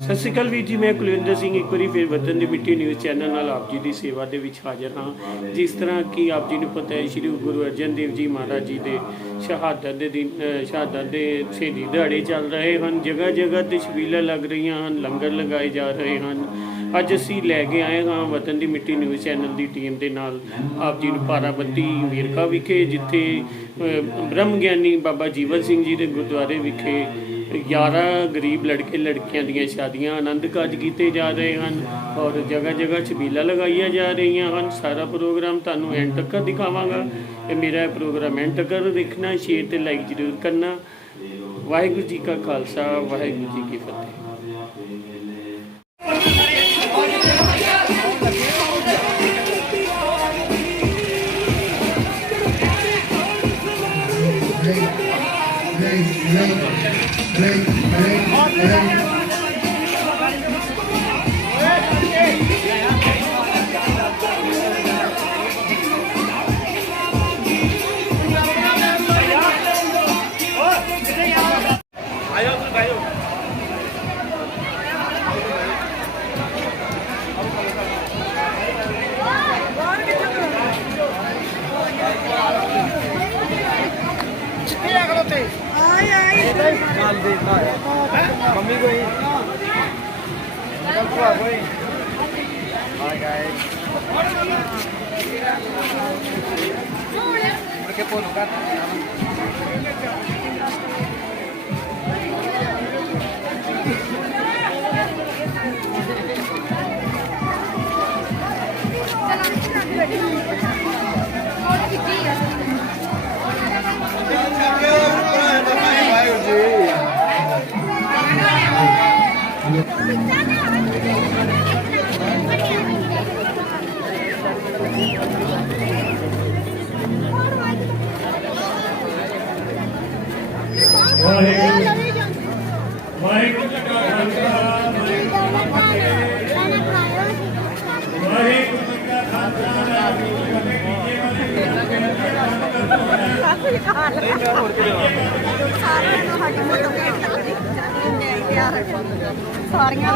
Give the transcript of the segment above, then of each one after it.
ਸਤਿ ਸ਼੍ਰੀ ਅਕਾਲ ਵੀਰ ਜੀ, ਮੈਂ ਕੁਲਵਿੰਦਰ ਸਿੰਘ ਇੱਕ ਵਾਰੀ ਫਿਰ ਵਤਨ ਦੀ ਮਿੱਟੀ ਨਿਊਜ਼ ਚੈਨਲ ਨਾਲ ਆਪ ਜੀ ਦੀ ਸੇਵਾ ਦੇ ਵਿੱਚ ਹਾਜ਼ਰ ਹਾਂ। ਜਿਸ ਤਰ੍ਹਾਂ ਕਿ ਆਪ ਜੀ ਨੂੰ ਪਤਾ ਹੈ, ਸ੍ਰੀ ਗੁਰੂ ਅਰਜਨ ਦੇਵ ਜੀ ਮਹਾਰਾਜ ਜੀ ਦੇ ਸ਼ਹਾਦਤ ਦੇ ਦਿਨ ਸ਼ਹਾਦਤ ਦੇ ਸ਼ਹੀਦੀ ਦਿਹਾੜੇ ਚੱਲ ਰਹੇ ਹਨ। ਜਗ੍ਹਾ ਜਗ੍ਹਾ ਤੇ ਸ਼ਬੀਲਾਂ ਲੱਗ ਰਹੀਆਂ ਹਨ, ਲੰਗਰ ਲਗਾਏ ਜਾ ਰਹੇ ਹਨ। ਅੱਜ ਅਸੀਂ ਲੈ ਕੇ ਆਏ ਹਾਂ ਵਤਨ ਦੀ ਮਿੱਟੀ ਨਿਊਜ਼ ਚੈਨਲ ਦੀ ਟੀਮ ਦੇ ਨਾਲ ਆਪ ਜੀ ਨੂੰ ਪਾਰਾਬੰਦੀ ਵੇਰਕਾ ਵਿਖੇ, ਜਿੱਥੇ ਬ੍ਰਹਮ ਗਿਆਨੀ ਬਾਬਾ ਜੀਵਨ ਸਿੰਘ ਜੀ ਦੇ ਗੁਰਦੁਆਰੇ ਵਿਖੇ 11 ਗਰੀਬ ਲੜਕੇ, ਲੜਕੀਆਂ ਦੀਆਂ ਸ਼ਾਦੀਆਂ ਆਨੰਦ ਕਾਰਜ ਕੀਤੇ ਜਾ ਰਹੇ ਹਨ ਔਰ ਜਗ੍ਹਾ ਜਗ੍ਹਾ ਛਬੀਲਾਂ ਲਗਾਈਆਂ ਜਾ ਰਹੀਆਂ ਹਨ। ਸਾਰਾ ਪ੍ਰੋਗਰਾਮ ਤੁਹਾਨੂੰ ਐਂਡ ਤੱਕ ਦਿਖਾਵਾਂਗਾ। ਇਹ ਮੇਰਾ ਇਹ ਪ੍ਰੋਗਰਾਮ ਐਂਡ ਤੱਕ ਦੇਖਣਾ, ਸ਼ੇਅਰ ਤੇ ਲਾਈਕ ਜ਼ਰੂਰ ਕਰਨਾ। ਵਾਹਿਗੁਰੂ ਜੀ ਕਾ ਖਾਲਸਾ, ਵਾਹਿਗੁਰੂ ਜੀ ਕੀ ਫਤਿਹ। Blake, Blake, Blake, Blake, Blake. Mummy ਕੋਈ? ਅੰਕਲ ਭੂਆ ਕੋਈ? ਹਾਈ ਗਾਇਸ ਮੁੜ ਕੇ ਭੋਲੂ ਕਰ ਵਾਹਿਗੁਰੂ ਜੀ ਕਾ ਖਾਲਸਾ ਵਾਹਿਗੁਰੂ ਜੀ ਕਾ ਖਾਲਸਾ ਵਾਹਿਗੁਰੂ ਜੀ ਕੀ ਸਾਰੀਆਂ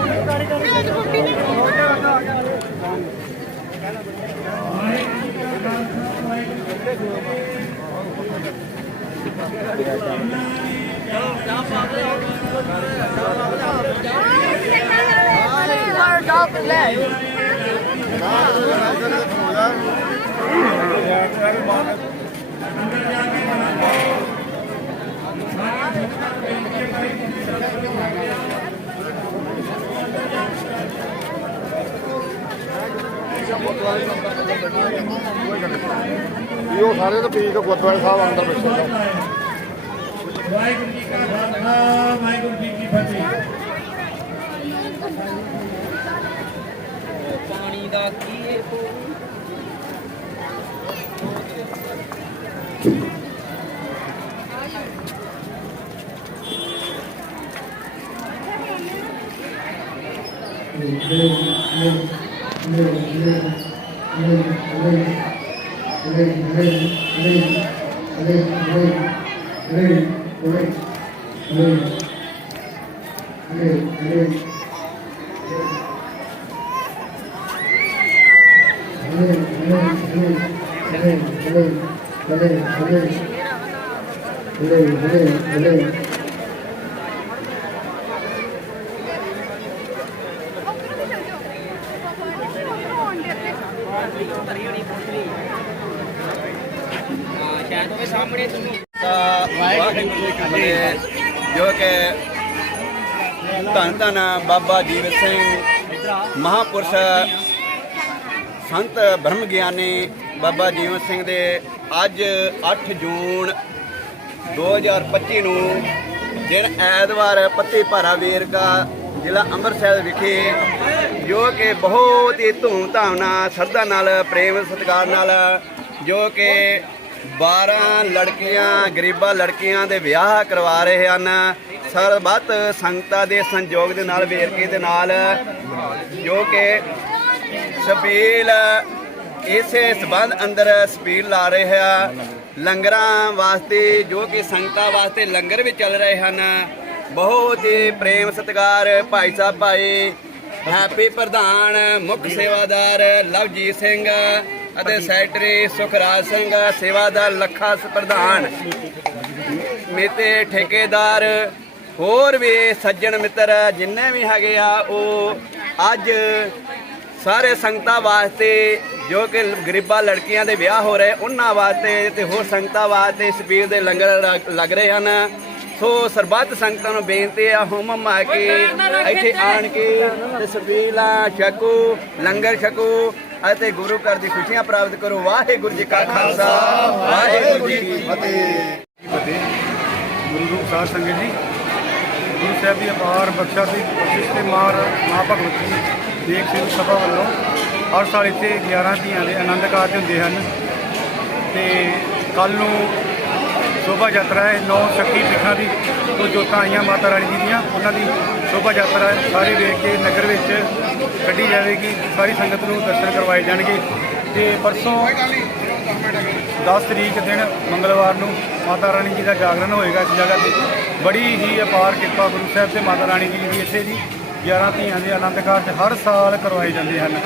ਰੋਟੀ ਉਹ ਸਾਰੇ ਤਾਂ ਪੀਰ ਤੋਂ ਸਾਹਿਬ ਅੰਦਰ ਬੈਠੇ ਨੇ। ਵਾਹਿਗੁਰੂ ਜੀ ਕਾ ਖਾਲਸਾ ਵਾਹਿਗੁਰੂ ਜੀ ਕੀ ਫਤਿਹ। ਪਾਣੀ ਦਾ ਕੀ ਇਹ ਹਾਂ ਸ਼ਾਇਦ ਉਹਦੇ ਸਾਹਮਣੇ ਤੁਹਾਨੂੰ ਵਾਹਿਗੁਰੂ ਜੀ ਜੋ ਕਿ ਧੰਨ ਧੰਨ ਬਾਬਾ ਜੀਵਨ ਸਿੰਘ ਮਹਾਪੁਰਸ਼ ਸੰਤ ਬ੍ਰਹਮ ਗਿਆਨੀ ਬਾਬਾ ਜੀਵਨ ਸਿੰਘ ਦੇ ਅੱਜ 8 ਜੂਨ 2025 ਨੂੰ ਦਿਨ ਐਤਵਾਰ ਪੱਤੀ ਭਾਰਾ ਵੇਰਕਾ ਜ਼ਿਲ੍ਹਾ ਅੰਮ੍ਰਿਤਸਰ ਵਿਖੇ ਜੋ ਕਿ ਬਹੁਤ ਹੀ ਧੂਮ-ਧਾਮ ਨਾਲ, ਸ਼ਰਧਾ ਨਾਲ, ਪ੍ਰੇਮ ਸਤਿਕਾਰ ਨਾਲ ਜੋ ਕਿ 12 ਲੜਕੀਆਂ, ਗਰੀਬਾਂ ਲੜਕੀਆਂ ਦੇ ਵਿਆਹ ਕਰਵਾ ਰਹੇ ਹਨ। ਸਰਬੱਤ ਸੰਗਤਾਂ ਦੇ ਸੰਯੋਗ ਦੇ ਨਾਲ, ਵੇਰਕੇ ਦੇ ਨਾਲ, ਜੋ ਕਿ ਸਪੀਲ ਇਸੇ ਸਬੰਧ ਅੰਦਰ ਸਪੀਲ ਲਾ ਰਹੇ ਆ। ਲੰਗਰਾਂ ਵਾਸਤੇ, ਜੋ ਕਿ ਸੰਗਤਾਂ ਵਾਸਤੇ ਲੰਗਰ ਵੀ ਚੱਲ ਰਹੇ ਹਨ। ਬਹੁਤ ਹੀ ਪ੍ਰੇਮ ਸਤਿਕਾਰ, ਭਾਈ ਸਾਹਿਬ ਭਾਈ, ਹੈਪੀ ਪ੍ਰਧਾਨ, ਮੁੱਖ ਸੇਵਾਦਾਰ ਲਵਜੀਤ ਸਿੰਘ ਅਤੇ ਸੈਕਟਰੀ ਸੁਖਰਾਜ ਸਿੰਘ ਸੇਵਾਦਾਰ ਲੱਖਾ ਸ- ਪ੍ਰਧਾਨ। ਮੇਤੇ ਠੇਕੇਦਾਰ ਹੋਰ ਵੀ ਸੱਜਣ ਮਿੱਤਰ ਜਿੰਨੇ ਵੀ ਹੈਗੇ ਆ, ਉਹ ਅੱਜ ਸਾਰੇ ਸੰਗਤਾਂ ਵਾਸਤੇ, ਜੋ ਕਿ ਗਰੀਬਾਂ ਲੜਕੀਆਂ ਦੇ ਵਿਆਹ ਹੋ ਰਹੇ, ਉਹਨਾਂ ਵਾਸਤੇ ਤੇ ਹੋਰ ਸੰਗਤਾਂ ਵਾਸਤੇ ਸਪੀਰ ਦੇ ਲੰਗਰ ਲੱਗ- ਲੱਗ ਰਹੇ ਹਨ। ਸੋ ਸਰਬੱਤ ਸੰਗਤਾਂ ਨੂੰ ਬੇਨਤੀ ਆ ਹੁਮ ਮਾ ਕੇ ਇੱਥੇ ਆਣ ਕੇ ਤੇ ਸਪੀਲਾਂ ਛਕੋ, ਲੰਗਰ ਛਕੋ ਅਤੇ ਗੁਰੂ ਘਰ ਦੀ ਖੁਸ਼ੀਆਂ ਪ੍ਰਾਪਤ ਕਰੋ। ਵਾਹਿਗੁਰੂ ਜੀ ਕਾ ਖਾਲਸਾ। ਵਾਹਿਗੁਰੂ ਜੀ ਕੀ ਫਤਿਹ ਫਤਿਹ ਗੁਰੂ ਰੂਪ ਸਾਧ ਸੰਗਤ ਜੀ, ਗੁਰੂ ਸਾਹਿਬ ਦੀ ਅਪਾਰ ਬਖਸ਼ਾ ਦੀ ਬਖਸ਼ਿਸ਼ ਤੇ ਮਾਰ ਮਾਂ ਭਗਵਤ ਜੀ ਦੇਖ ਸਿੰਘ ਸਭਾ ਵੱਲੋਂ ਹਰ ਸਾਲ ਇੱਥੇ 11 ਧੀਆਂ ਦੇ ਆਨੰਦ ਕਾਰਜ ਹੁੰਦੇ ਹਨ। ਤੇ ਕੱਲ ਨੂੰ ਸ਼ੋਭਾ ਯਾਤਰਾ ਹੈ, ਨੌ ਸ਼ਕਤੀ ਪੀਠਾਂ ਦੀ ਤੋਂ ਜੋਤਾਂ ਆਈਆਂ ਮਾਤਾ ਰਾਣੀ ਜੀ ਦੀਆਂ, ਉਹਨਾਂ ਦੀ ਸ਼ੋਭਾ ਯਾਤਰਾ ਸਾਰੇ ਵੇਖ ਕੇ ਨਗਰ ਵਿੱਚ ਕੱਢੀ ਜਾਵੇਗੀ, ਸਾਰੀ ਸੰਗਤ ਨੂੰ ਦਰਸ਼ਨ ਕਰਵਾਏ ਜਾਣਗੇ। ਤੇ ਪਰਸੋਂ 10 ਤਰੀਕ ਦਿਨ ਮੰਗਲਵਾਰ ਨੂੰ ਮਾਤਾ ਰਾਣੀ ਜੀ ਦਾ ਜਾਗਰਣ ਹੋਏਗਾ ਇਸ ਜਗ੍ਹਾ ਤੇ। ਬੜੀ ਹੀ ਅਪਾਰ ਕਿਰਪਾ ਗੁਰੂ ਸਾਹਿਬ ਤੇ ਮਾਤਾ ਰਾਣੀ ਜੀ ਦੀ ਇੱਥੇ ਦੀ। 11 ਧੀਆਂ ਦੇ ਆਨੰਦ ਕਾਰਜ ਹਰ ਸਾਲ ਕਰਵਾਏ ਜਾਂਦੇ ਹਨ।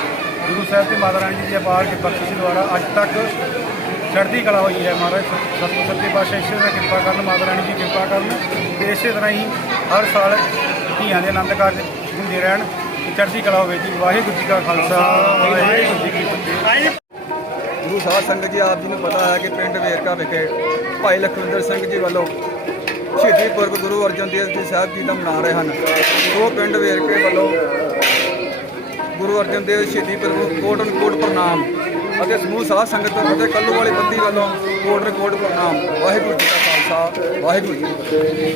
ਗੁਰੂ ਸਾਹਿਬ ਤੇ ਮਾਤਾ ਰਾਣੀ ਜੀ ਦੀ ਅਪਾਰ ਕਿਰਪਾ ਬਖਸ਼ਿਸ਼ ਦੁਆਰਾ ਅੱਜ ਤੱਕ ਚੜ੍ਹਦੀ ਕਲਾ ਹੋਈ ਹੈ ਮਹਾਰਾਜ। ਸਤਿਗੁਰ ਸੱਚੇ ਪਾਤਸ਼ਾਹ ਇਸੇ ਤਰ੍ਹਾਂ ਕਿਰਪਾ ਕਰਨ, ਮਾਤਾ ਰਾਣੀ ਜੀ ਕਿਰਪਾ ਕਰਨ ਤੇ ਇਸੇ ਤਰ੍ਹਾਂ ਹੀ ਹਰ ਸਾਲ ਧੀਆਂ ਦੇ ਆਨੰਦ ਕਾਰਜ ਹੁੰਦੇ ਰਹਿਣ ਚੜ੍ਹਦੀ ਕਲਾ ਹੋਵੇ ਜੀ। ਵਾਹਿਗੁਰੂ ਜੀ ਕਾ ਖਾਲਸਾ, ਵਾਹਿਗੁਰੂ ਜੀ ਕੀ ਫਤਿਹ। ਗੁਰੂ ਸਾਹਿਬ ਸੰਗਤ ਜੀ, ਆਪ ਜੀ ਨੂੰ ਪਤਾ ਹੈ ਕਿ ਪਿੰਡ ਵੇਰਕਾ ਵਿਖੇ ਭਾਈ ਲਖਵਿੰਦਰ ਸਿੰਘ ਜੀ ਵੱਲੋਂ ਸ਼ਹੀਦੀ ਪੁਰਬ ਗੁਰੂ ਅਰਜਨ ਦੇਵ ਜੀ ਸਾਹਿਬ ਜੀ ਦਾ ਮਨਾ ਰਹੇ ਹਨ। ਉਹ ਪਿੰਡ ਵੇਰਕੇ ਵੱਲੋਂ ਗੁਰੂ ਅਰਜਨ ਦੇਵ ਸ਼ਹੀਦੀ ਪੁਰਬ ਕੋਟਨ ਕੋਟ ਪ੍ਰਣਾਮ ਅਤੇ ਸਮੂਹ ਸਾਧ ਸੰਗਤ ਅਤੇ ਕੱਲੂ ਵਾਲੀ ਬੰਦੀ ਵੱਲੋਂ ਕੋਟ ਕੋਟ ਪ੍ਰਣਾਮ ਵਾਹਿਗੁਰੂ ਜੀ ਕਾ ਖਾਲਸਾ, ਵਾਹਿਗੁਰੂ ਜੀ ਕੀ ਫਤਿਹ।